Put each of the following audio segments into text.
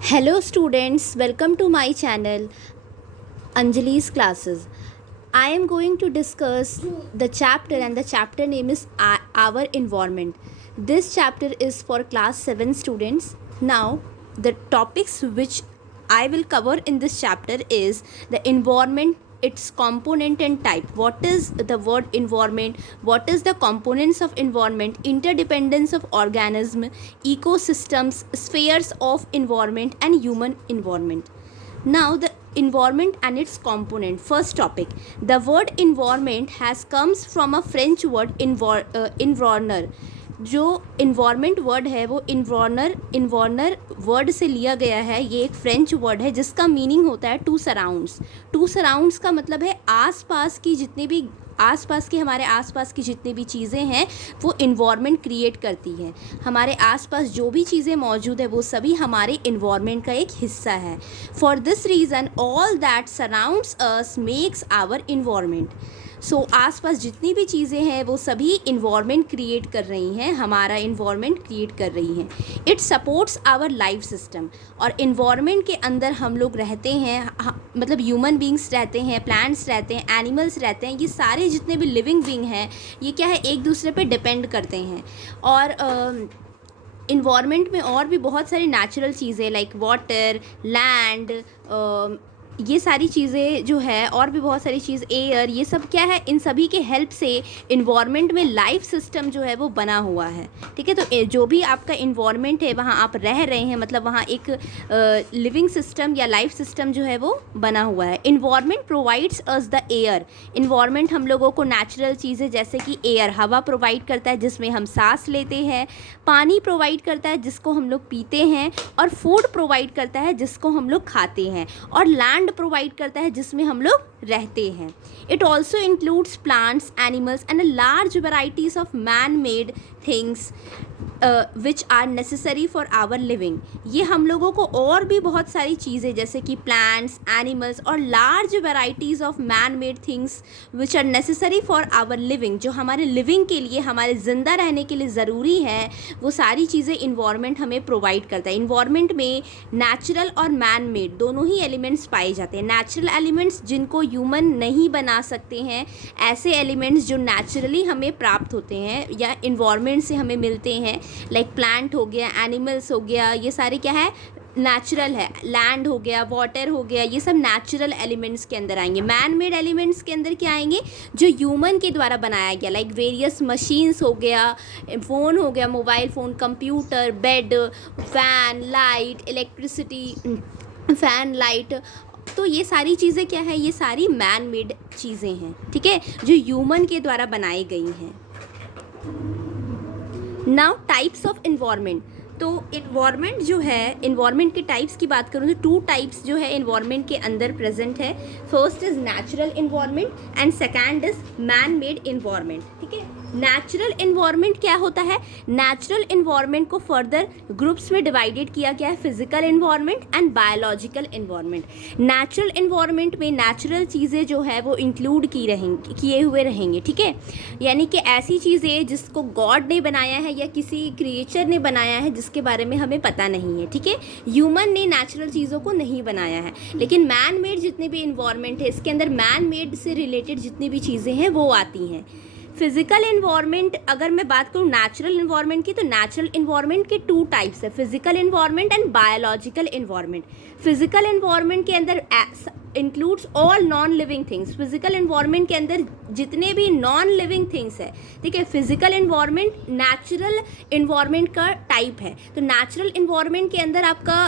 Hello students, welcome to my channel Anjali's classes. I am going to discuss the chapter and the chapter name is Our Environment. This chapter is for class 7 students. Now the topics which I will cover in this chapter is the environment, its component and type. What is the word environment? What is the components of environment? Interdependence of organism, ecosystems, spheres of environment and human environment. Now the environment and its component. First topic, the word environment has comes from a French word environner. जो environment word है वो इन्वायरनर word से लिया गया है. ये एक French word है जिसका मीनिंग होता है टू सराउंड्स का मतलब है आसपास की जितने भी हमारे आसपास की जितनी भी चीज़ें हैं वो इन्वायरमेंट क्रिएट करती हैं. हमारे आसपास जो भी चीज़ें मौजूद है वो सभी हमारे इन्वायरमेंट का एक हिस्सा है. For this reason all that surrounds us makes our environment. So आसपास जितनी भी चीज़ें हैं वो सभी इन्वायरमेंट क्रिएट कर रही हैं, हमारा इन्वायरमेंट क्रिएट कर रही हैं. It supports our life system. और इन्वायरमेंट के अंदर हम लोग रहते हैं, मतलब ह्यूमन बींग्स रहते हैं, प्लांट्स रहते हैं, एनिमल्स रहते हैं. ये सारे जितने भी लिविंग बींग हैं ये क्या है, एक दूसरे पे डिपेंड करते हैं. और इन्वायरमेंट में और भी बहुत सारी नेचुरल चीज़ें लाइक वाटर, लैंड, ये सारी चीज़ें जो है और भी बहुत सारी चीज़, एयर, ये सब क्या है, इन सभी के हेल्प से इन्वायरमेंट में लाइफ सिस्टम जो है वो बना हुआ है. ठीक है, तो जो भी आपका इन्वायरमेंट है वहाँ आप रह रहे हैं, मतलब वहाँ एक लिविंग सिस्टम या लाइफ सिस्टम जो है वो बना हुआ है. Environment provides us the air. Environment हम लोगों को नेचुरल चीज़ें जैसे कि एयर, हवा प्रोवाइड करता है जिसमें हम सांस लेते हैं, पानी प्रोवाइड करता है जिसको हम लोग पीते हैं, और फूड प्रोवाइड करता है जिसको हम लोग खाते हैं, और लैंड प्रोवाइड करता है जिसमें हम लोग रहते हैं. It also includes plants, animals and a large varieties of man made things which are necessary for our living. ये हम लोगों को और भी बहुत सारी चीज़ें जैसे कि प्लांट्स, एनिमल्स और large varieties of man made things which are necessary for our living, जो हमारे लिविंग के लिए, हमारे ज़िंदा रहने के लिए ज़रूरी है, वो सारी चीज़ें इन्वायरमेंट हमें प्रोवाइड करता है. इन्वायरमेंट में नेचुरल और मैन मेड दोनों ही एलिमेंट्स पाए जाते हैं. नेचुरल एलिमेंट्स जिनको ह्यूमन नहीं बना सकते हैं, ऐसे एलिमेंट्स जो नेचुरली हमें प्राप्त होते हैं या इन्वायरमेंट से हमें मिलते हैं, लाइक प्लांट हो गया, एनिमल्स हो गया, ये सारे क्या है, नेचुरल है. लैंड हो गया, वाटर हो गया, ये सब नेचुरल एलिमेंट्स के अंदर आएंगे. मैन मेड एलिमेंट्स के अंदर क्या आएंगे, जो ह्यूमन के द्वारा बनाया गया, लाइक वेरियस मशीन्स हो गया, फ़ोन हो गया, mobile phone, computer, bed, fan, light, electricity, fan, light. तो ये सारी चीज़ें क्या है, ये सारी मैन मेड चीज़ें हैं. ठीक है, जो ह्यूमन के द्वारा बनाई गई हैं. Now types of environment. तो इन्वायरमेंट जो है, इन्वायरमेंट के टाइप्स की बात करूँ तो 2 टाइप्स जो है इन्वायरमेंट के अंदर प्रेजेंट है. First is natural environment and second is man made environment. ठीक है, नेचुरल इन्वायरमेंट क्या होता है, नेचुरल इन्वायरमेंट को फर्दर ग्रुप्स में डिवाइडेड किया गया है, physical environment and biological environment. Natural environment में नेचुरल चीज़ें जो है वो इंक्लूड किए हुए रहेंगे. ठीक है, यानी कि ऐसी चीज़ें जिसको गॉड ने बनाया है या किसी क्रिएचर ने बनाया है जिसके बारे में हमें पता नहीं है. ठीक है, ह्यूमन ने नेचुरल चीज़ों को नहीं बनाया है, लेकिन मैन मेड जितने भी इन्वायरमेंट है इसके अंदर मैन मेड से रिलेटेड जितनी भी चीज़ें हैं वो आती हैं. फिजिकल इन्वायरमेंट अगर मैं बात करूँ नेचुरल इन्वायरमेंट की, तो नेचुरल इन्वायरमेंट के 2 टाइप्स है, physical environment and biological environment. Physical environment के अंदर includes all non living things. Physical environment के अंदर जितने भी नॉन लिविंग थिंग्स है. ठीक है, फिजिकल इन्वायरमेंट नेचुरल इन्वायरमेंट का टाइप है. तो नेचुरल इन्वायरमेंट के अंदर आपका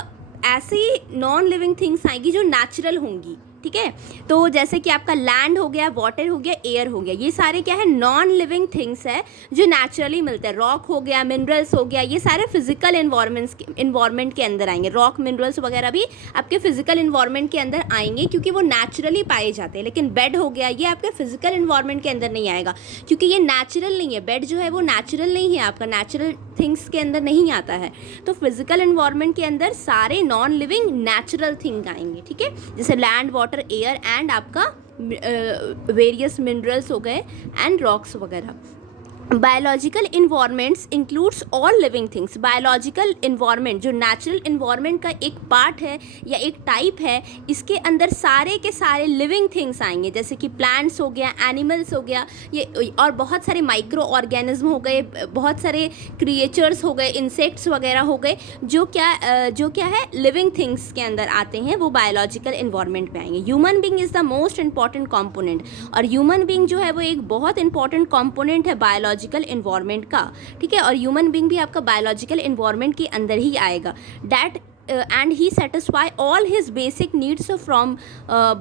ऐसी नॉन लिविंग थिंग्स आएंगी जो नेचुरल होंगी. ठीक है, तो जैसे कि आपका लैंड हो गया, वाटर हो गया, एयर हो गया, ये सारे क्या है, नॉन लिविंग थिंग्स है जो नेचुरली मिलते हैं. रॉक हो गया, मिनरल्स हो गया, ये सारे फिजिकल इन्वायरमेंट के अंदर आएंगे. रॉक, मिनरल्स वगैरह भी आपके फिजिकल इन्वायरमेंट के अंदर आएंगे क्योंकि वो नेचुरली पाए जाते हैं. लेकिन बेड हो गया, ये आपके फिजिकल इन्वायरमेंट के अंदर नहीं आएगा क्योंकि ये नेचुरल नहीं है. बेड जो है वो नेचुरल नहीं है, आपका नेचुरल थिंग्स के अंदर नहीं आता है. तो फिजिकल इन्वायरमेंट के अंदर सारे नॉन लिविंग नेचुरल थिंग आएंगे. ठीक है, जैसे लैंड, वाटर, एयर एंड आपका वेरियस मिनरल्स हो गए एंड रॉक्स वगैरह. Biological environments includes all living things. Biological environment जो नेचुरल इन्वायरमेंट का एक पार्ट है या एक टाइप है, इसके अंदर सारे के सारे लिविंग थिंग्स आएंगे, जैसे कि प्लांट्स हो गया, एनिमल्स हो गया, ये और बहुत सारे माइक्रो ऑर्गेनिज्म हो गए, बहुत सारे क्रिएचर्स हो गए, इंसेक्ट्स वगैरह हो गए, जो क्या है लिविंग थिंग्स के अंदर आते हैं, वो बायोलॉजिकल इन्वायरमेंट में आएंगे। Human being is the most important component, और ह्यूमन बीइंग जो है वो एक बहुत इंपॉर्टेंट कॉम्पोनेंट है बायोलॉजिकल इन्वायरमेंट का, ठीक है। और ह्यूमन बीइंग भी आपका बायोलॉजिकल इन्वायरमेंट के अंदर ही आएगा। That and he satisfy all his basic needs from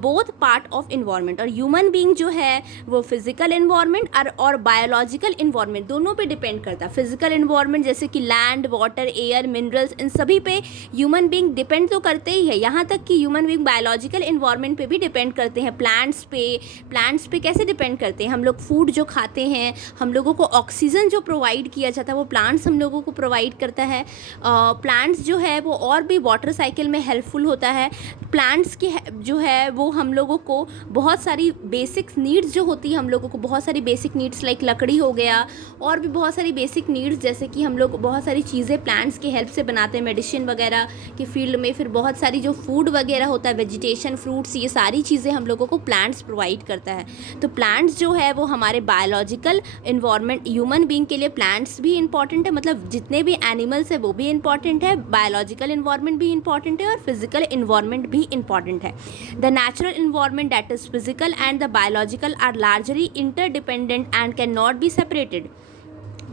both part of environment। और human being जो है वो physical environment और biological environment दोनों पे डिपेंड करता है। physical environment जैसे कि land, water, air, minerals, इन सभी पे human being डिपेंड तो करते ही है, यहाँ तक कि human being biological environment पे भी डिपेंड करते हैं। प्लांट्स पे कैसे डिपेंड करते हैं? हम लोग फूड जो खाते हैं, हम लोगों को ऑक्सीजन जो प्रोवाइड किया जाता है वो प्लांट्स हम लोगों को प्रोवाइड करता है। प्लांट्स जो है वो और भी वाटर साइकिल में हेल्पफुल होता है। प्लांट्स की जो है वो हम लोगों को बहुत सारी बेसिक नीड्स जो होती है, हम लोगों को बहुत सारी बेसिक नीड्स लाइक लकड़ी हो गया, और भी बहुत सारी बेसिक नीड्स जैसे कि हम लोग बहुत सारी चीज़ें प्लांट्स की हेल्प से बनाते हैं, मेडिसिन वगैरह के फील्ड में। फिर बहुत सारी जो फूड वगैरह होता है, वेजिटेशन, फ्रूट्स, ये सारी चीज़ें हम लोगों को प्लांट्स प्रोवाइड करता है। तो प्लांट्स जो है वो हमारे बायोलॉजिकल इन्वायरमेंट, ह्यूमन बीइंग के लिए प्लांट्स भी इंपॉर्टेंट है, मतलब जितने भी एनिमल्स है वो भी इंपॉर्टेंट है, बायोलॉजिकल इन्वायरमेंट भी इंपॉर्टेंट है, और फिजिकल इन्वायरमेंट भी इंपॉर्टेंट है। The natural environment that is physical and the biological are largely interdependent and can not be separated.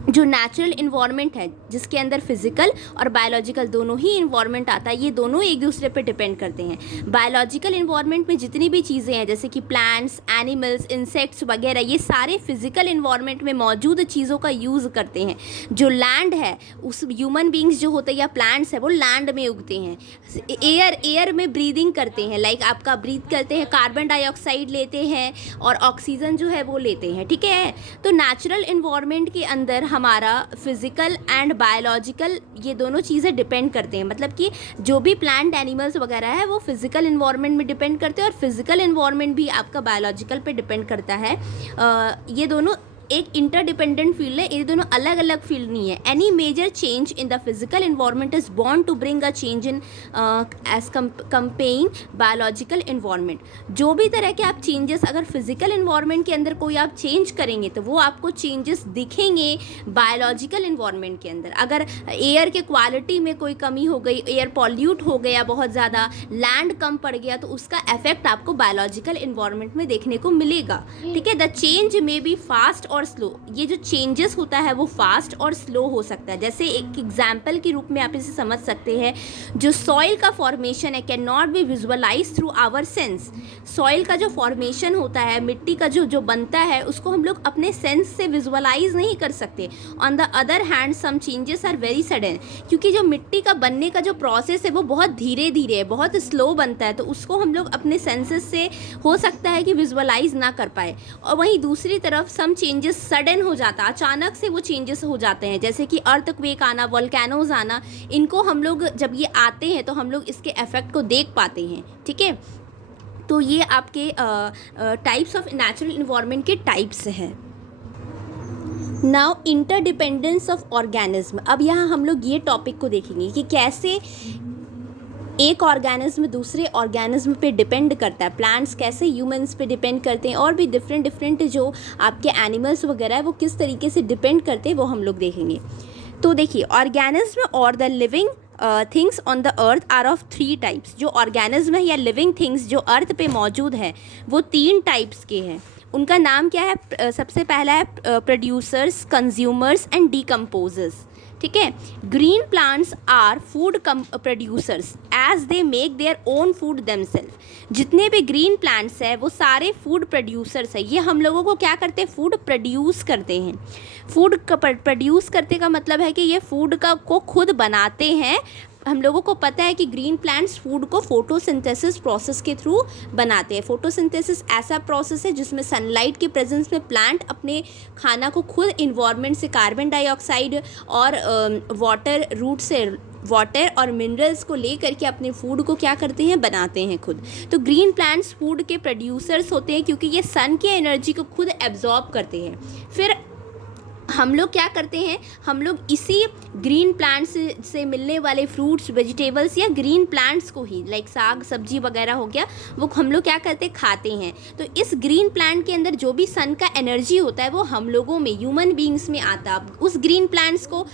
जो नेचुरल इन्वायरमेंट है जिसके अंदर फिजिकल और बायोलॉजिकल दोनों ही इन्वायरमेंट आता है, ये दोनों एक दूसरे पे डिपेंड करते हैं। बायोलॉजिकल इन्वायरमेंट में जितनी भी चीज़ें हैं जैसे कि प्लांट्स, एनिमल्स, इंसेक्ट्स वगैरह, ये सारे फिजिकल इन्वायरमेंट में मौजूद चीज़ों का यूज़ करते हैं। जो लैंड है, उस ह्यूमन बींग्स जो होते हैं या प्लांट्स है वो लैंड में उगते हैं। एयर में ब्रीदिंग करते हैं, लाइक आपका ब्रीथ करते हैं, कार्बन डाइऑक्साइड लेते हैं और ऑक्सीजन जो है वो लेते हैं, ठीक है। तो नेचुरल इन्वायरमेंट के अंदर हमारा फिजिकल एंड बायोलॉजिकल ये दोनों चीज़ें डिपेंड करते हैं, मतलब कि जो भी प्लांट, एनिमल्स वगैरह है वो फिजिकल इन्वायरमेंट में डिपेंड करते हैं, और फिजिकल इन्वायरमेंट भी आपका बायोलॉजिकल पे डिपेंड करता है। ये दोनों एक इंटरडिपेंडेंट फील्ड है, ये दोनों अलग अलग फील्ड नहीं है। Any major change in the physical environment is born to bring a change in accompanying biological environment. जो भी तरह के आप चेंजेस अगर फिजिकल इन्वायरमेंट के अंदर कोई आप चेंज करेंगे तो वो आपको चेंजेस दिखेंगे बायोलॉजिकल इन्वायरमेंट के अंदर। अगर एयर के क्वालिटी में कोई कमी हो गई, एयर पॉल्यूट हो गया बहुत ज़्यादा, लैंड कम पड़ गया, तो उसका इफेक्ट आपको बायोलॉजिकल इन्वायरमेंट में देखने को मिलेगा, ठीक है। The change may be fast और स्लो। ये जो चेंजेस होता है वो फास्ट और स्लो हो सकता है। जैसे एक एग्जाम्पल के रूप में आप इसे समझ सकते हैं, जो सॉइल का फॉर्मेशन है can not be visualise through our sense. Soil का जो फॉर्मेशन होता है, मिट्टी का जो बनता है, उसको हम लोग अपने सेंस से विजुअलाइज नहीं कर सकते। On the other hand some changes are very sudden, क्योंकि जो मिट्टी का बनने का जो प्रोसेस है वो बहुत धीरे धीरे है, बहुत स्लो बनता है, तो उसको हम लोग अपने सेंसेस से हो सकता है कि विजुअलाइज ना कर पाए। और वहीं दूसरी तरफ सम चेंजेस सडन हो जाता है, अचानक से वो चेंजेस हो जाते हैं, जैसे कि अर्थक्वेक आना, वोल्केनोज आना, इनको हम लोग जब ये आते हैं तो हम लोग इसके इफेक्ट को देख पाते हैं, ठीक है। तो ये आपके टाइप्स ऑफ नेचुरल इन्वायरमेंट के टाइप्स हैं। Now interdependence of organism. अब यहाँ हम लोग ये टॉपिक को देखेंगे कि कैसे एक ऑर्गेनिज्म दूसरे ऑर्गेनिज्म पे डिपेंड करता है। प्लांट्स कैसे ह्यूमंस पे डिपेंड करते हैं, और भी डिफरेंट जो आपके एनिमल्स वगैरह है वो किस तरीके से डिपेंड करते हैं वो हम लोग देखेंगे। तो देखिए, ऑर्गेनिज्म और the living things on the earth are of 3 types. जो ऑर्गेनिज्म है या लिविंग थिंग्स जो अर्थ पे मौजूद है वो 3 टाइप्स के हैं। उनका नाम क्या है? सबसे पहला है प्रोड्यूसर्स, कंज्यूमर्स एंड डीकम्पोजर्स, ठीक है। Green plants are food producers as they make their own food themself. जितने भी ग्रीन प्लांट्स हैं वो सारे फूड प्रोड्यूसर्स हैं। ये हम लोगों को क्या करते हैं? फूड प्रोड्यूस करते हैं। फूड प्रोड्यूस करते का मतलब है कि ये फूड को खुद बनाते हैं। हम लोगों को पता है कि ग्रीन प्लांट्स फूड को फोटोसिंथेसिस प्रोसेस के थ्रू बनाते हैं। फोटोसिंथेसिस ऐसा प्रोसेस है जिसमें सनलाइट के प्रेजेंस में प्लांट अपने खाना को खुद इन्वायरमेंट से कार्बन डाइऑक्साइड और वाटर रूट से वाटर और मिनरल्स को ले करके अपने फूड को क्या करते हैं? बनाते हैं खुद। तो ग्रीन प्लांट्स फूड के प्रोड्यूसर्स होते हैं क्योंकि ये सन की एनर्जी को खुद एब्जॉर्ब करते हैं। फिर हम लोग क्या करते हैं, हम लोग इसी ग्रीन प्लांट्स से मिलने वाले फ्रूट्स, वेजिटेबल्स या ग्रीन प्लांट्स को ही, लाइक साग सब्जी वगैरह हो गया, वो हम लोग क्या करते हैं, खाते हैं। तो इस ग्रीन प्लांट के अंदर जो भी सन का एनर्जी होता है वो हम लोगों में, ह्यूमन बींग्स में आता है। उस ग्रीन प्लांट्स को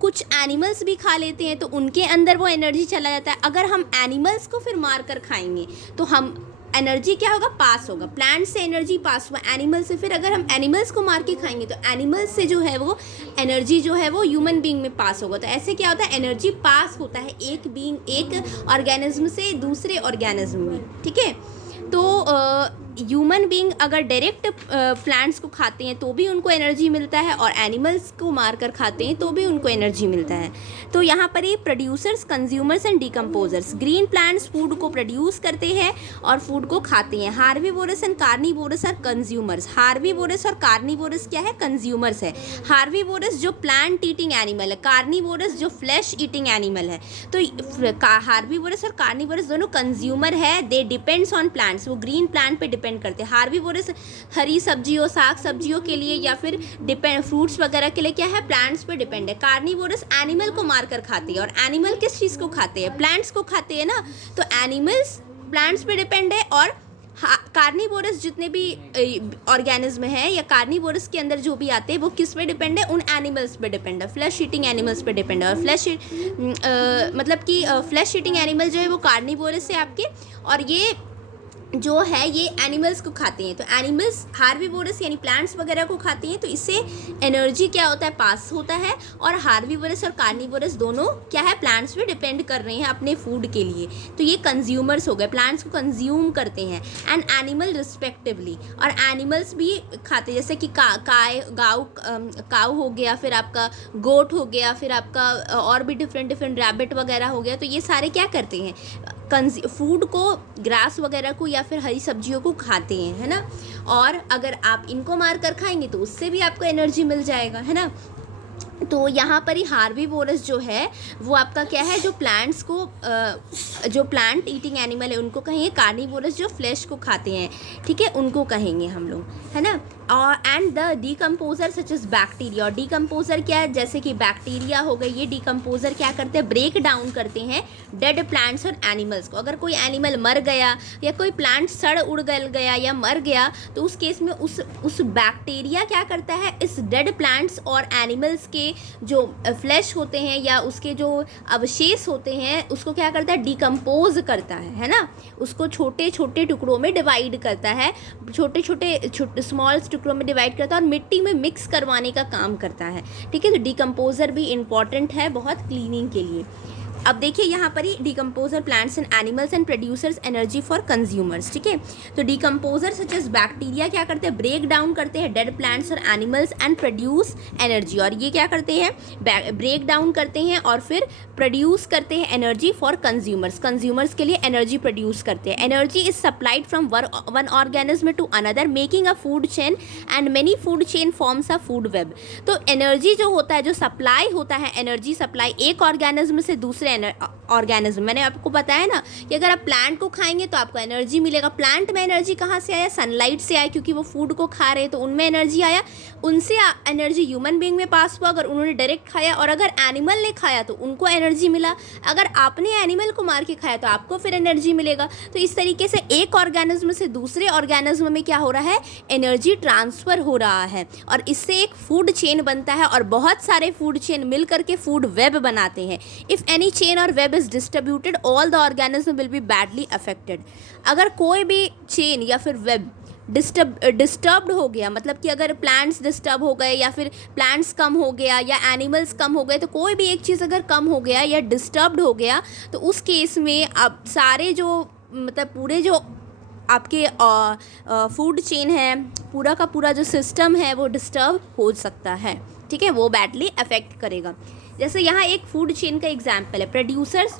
कुछ एनिमल्स भी खा लेते हैं तो उनके अंदर वो एनर्जी चला जाता है। अगर हम एनिमल्स को फिर मार कर खाएंगे तो हम एनर्जी क्या होगा, पास होगा। प्लांट से एनर्जी पास हुआ, एनिमल से फिर अगर हम एनिमल्स को मार के खाएंगे तो एनिमल्स से जो है वो एनर्जी जो है वो ह्यूमन बीइंग में पास होगा। तो ऐसे क्या होता है, एनर्जी पास होता है एक बीइंग, एक ऑर्गेनिज्म से दूसरे ऑर्गेनिज्म में, ठीक है। तो ह्यूमन बीइंग अगर डायरेक्ट प्लांट्स को खाते हैं तो भी उनको एनर्जी मिलता है, और एनिमल्स को मार कर खाते हैं तो भी उनको एनर्जी मिलता है। तो यहाँ पर ये producers, consumers and decomposers, green plants food को प्रोड्यूस करते हैं और फूड को खाते हैं। Herbivorous and carnivorous are consumers. Herbivorous और कार्निवोरस क्या है, कंज्यूमर्स है। हार्बीवोरस जो प्लांट ईटिंग एनिमल है, कार्निवोरस जो फ्लैश ईटिंग एनिमल है। तो हार्बीवोरस और कार्निवोरस दोनों कंज्यूमर है, दे डिपेंड्स ऑन प्लांट्स, वो ग्रीन प्लांट पे डिपेंड करते हैं। हार्बीवोरस हरी सब्जियों, साग सब्जियों के लिए या फिर फ्रूट्स वगैरह के लिए क्या है, प्लांट्स पे डिपेंड है। कार्निवोरस एनिमल को मार कर खाते हैं, और एनिमल किस चीज़ को खाते हैं, प्लांट्स को खाते हैं ना। तो एनिमल्स प्लांट्स पे डिपेंड है, और कार्निवोरस जितने भी ऑर्गेनिज्म है या कार्निवोरस के अंदर जो भी आते हैं वो किस पे डिपेंड है, उन एनिमल्स पे डिपेंड है, फ्लैश ईटिंग एनिमल्स पे डिपेंड है। और मतलब कि फ्लैश ईटिंग एनिमल जो है वो कार्निवोरस है आपके, और ये जो है ये एनिमल्स को खाते हैं। तो एनिमल्स हार्बीवोरस यानी प्लांट्स वगैरह को खाते हैं, तो इससे एनर्जी क्या होता है, पास होता है। और हार्बीवोरस और कार्निवोरस दोनों क्या है, प्लांट्स पे डिपेंड कर रहे हैं अपने फूड के लिए। तो ये कंज्यूमर्स हो गए, प्लांट्स को कंज्यूम करते हैं, एंड एनिमल रिस्पेक्टिवली। और एनिमल्स भी खाते हैं, जैसे कि काऊ हो गया, फिर आपका गोट हो गया, फिर आपका और भी डिफरेंट रैबिट वगैरह हो गया। तो ये सारे क्या करते हैं, फूड को, ग्रास वगैरह को या फिर हरी सब्जियों को खाते हैं, है ना। और अगर आप इनको मार कर खाएंगे तो उससे भी आपको एनर्जी मिल जाएगा, है ना। तो यहाँ पर ही हार्बीवोरस जो है वो आपका क्या है, जो प्लांट्स को जो प्लांट ईटिंग एनिमल है उनको कहेंगे। कार्निवोरस जो फ्लैश को खाते हैं, ठीक है, उनको कहेंगे हम लोग, है ना। और and the decomposer such as bacteria. और डिकम्पोजर क्या है, जैसे कि बैक्टीरिया हो गई, ये डिकम्पोजर क्या करते हैं, ब्रेक डाउन करते हैं डेड प्लांट्स और एनिमल्स को। अगर कोई एनिमल मर गया या कोई प्लांट सड़ उड़ गया या मर गया, तो उस केस में उस बैक्टीरिया क्या करता है, इस डेड प्लांट्स और एनिमल्स के जो फ्लैश होते हैं या उसके जो अवशेष होते हैं उसको क्या करता है, डिकम्पोज करता है ना। उसको छोटे छोटे टुकड़ों में डिवाइड करता है, छोटे स्मॉल टुकड़ों में डिवाइड करता है और मिट्टी में मिक्स करवाने का काम करता है, ठीक है। तो डिकम्पोजर भी इंपॉर्टेंट है बहुत क्लीनिंग के लिए। अब देखिए यहाँ पर ही decomposer plants and animals and producers energy for consumers, ठीक है। तो डिकम्पोजर सच एज बैक्टीरिया क्या करते हैं, ब्रेक डाउन करते हैं डेड प्लांट्स और एनिमल्स एंड प्रोड्यूस एनर्जी। और ये क्या करते हैं, ब्रेक डाउन करते हैं और फिर प्रोड्यूस करते हैं एनर्जी फॉर कंज्यूमर्स के लिए एनर्जी प्रोड्यूस करते हैं। Energy is supplied from one organism to another making a food chain and many food chain forms a food web. तो एनर्जी जो होता है, जो सप्लाई होता है, एनर्जी सप्लाई एक ऑर्गेनिज्म से दूसरे ऑर्गेनिज्म, मैंने आपको बताया ना कि अगर आप प्लांट को खाएंगे तो आपको एनर्जी मिलेगा। प्लांट में एनर्जी कहाँ से आया, सनलाइट से आया, क्योंकि वो फूड को खा रहे हैं तो उनमें एनर्जी आया। उनसे एनर्जी ह्यूमन बीइंग में पास हुआ अगर उन्होंने डायरेक्ट खाया, और अगर एनिमल ने खाया तो उनको एनर्जी मिला। अगर आपने एनिमल को मार के खाया तो आपको फिर एनर्जी मिलेगा। तो इस तरीके से एक ऑर्गेनिज्म से दूसरे ऑर्गेनिज्म में क्या हो रहा है, एनर्जी ट्रांसफ़र हो रहा है, और इससे एक फूड चेन बनता है और बहुत सारे फूड चेन मिल करके फूड वेब बनाते हैं। इफ़ एनी चेन और web is distributed all the organism will be badly affected. अगर कोई भी चेन या फिर वेब डिस्टर्ब्ड हो गया, मतलब कि अगर प्लांट्स डिस्टर्ब हो गए या फिर प्लांट्स कम हो गया या एनिमल्स कम हो गए, तो कोई भी एक चीज़ अगर कम हो गया या डिस्टर्ब्ड हो गया तो उस केस में अब सारे जो मतलब पूरे जो आपके फूड चेन है, पूरा का पूरा जो सिस्टम है वो डिस्टर्ब हो सकता है, ठीक है, वो बैडली अफेक्ट करेगा। जैसे यहाँ एक फूड चेन का एग्जाम्पल है, प्रोड्यूसर्स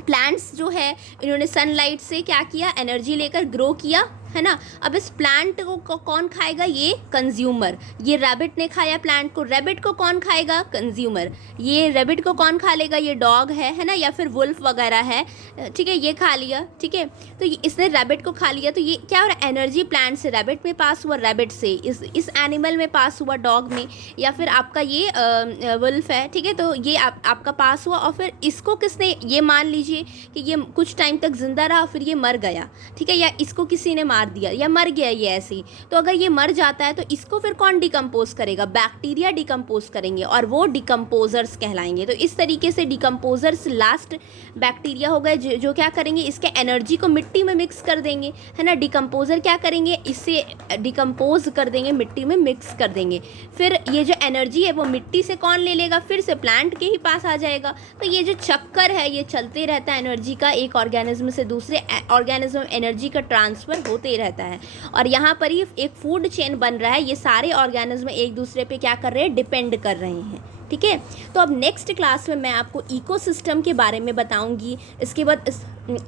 प्लांट्स जो है इन्होंने सनलाइट से क्या किया, एनर्जी लेकर ग्रो किया, है ना। अब इस प्लांट को कौन खाएगा, ये कंज्यूमर। ये रैबिट ने खाया प्लांट को, रैबिट को कौन खाएगा, कंज्यूमर। ये रैबिट को कौन खा लेगा, ये डॉग है ना, या फिर वुल्फ वगैरह है, ठीक है, ये खा लिया, ठीक है। तो इसने रैबिट को खा लिया, तो ये क्या हो रहा है, एनर्जी प्लांट से रैबिट में पास हुआ, रैबिट से इस एनिमल में पास हुआ, डॉग में, या फिर आपका ये वुल्फ है, ठीक है। तो ये आपका पास हुआ, और फिर इसको किसने, ये मान लीजिए कि ये कुछ टाइम तक जिंदा रहा, फिर ये मर गया, ठीक है, या इसको किसी ने मार दिया या मर गया ये ऐसे ही। तो अगर ये मर जाता है तो इसको फिर कौन डिकम्पोज करेगा, बैक्टीरिया डिकम्पोज करेंगे, और वो डिकम्पोजर्स कहलाएंगे। तो इस तरीके से डिकम्पोजर्स लास्ट बैक्टीरिया हो गए जो क्या करेंगे, इसके एनर्जी को मिट्टी में मिक्स कर देंगे, है ना। डिकम्पोजर क्या करेंगे, इससे डिकम्पोज कर देंगे, मिट्टी में मिक्स कर देंगे। फिर ये जो एनर्जी है वो मिट्टी से कौन ले लेगा, फिर से प्लांट के ही पास आ जाएगा। तो ये जो चक्कर है ये चलते रहता है एनर्जी का, एक ऑर्गेनिज्म से दूसरे ऑर्गेनिज्म एनर्जी का ट्रांसफ़र होते रहता है। और यहाँ पर ही एक फूड चेन बन रहा है, ये सारे ऑर्गेनिज्म एक दूसरे पे क्या कर रहे हैं, डिपेंड कर रहे हैं, ठीक है। तो अब नेक्स्ट क्लास में मैं आपको इकोसिस्टम के बारे में बताऊंगी, इसके बाद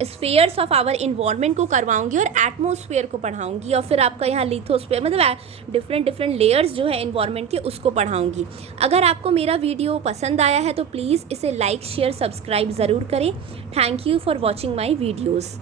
स्फीयर्स ऑफ आवर इन्वायरमेंट को करवाऊंगी, और एटमॉस्फेयर को पढ़ाऊंगी, और फिर आपका यहाँ लिथोस्फीयर, मतलब डिफरेंट लेयर्स जो है इन्वायरमेंट के, उसको पढ़ाऊंगी। अगर आपको मेरा वीडियो पसंद आया है तो प्लीज़ इसे लाइक शेयर सब्सक्राइब ज़रूर करें। Thank you for watching my videos.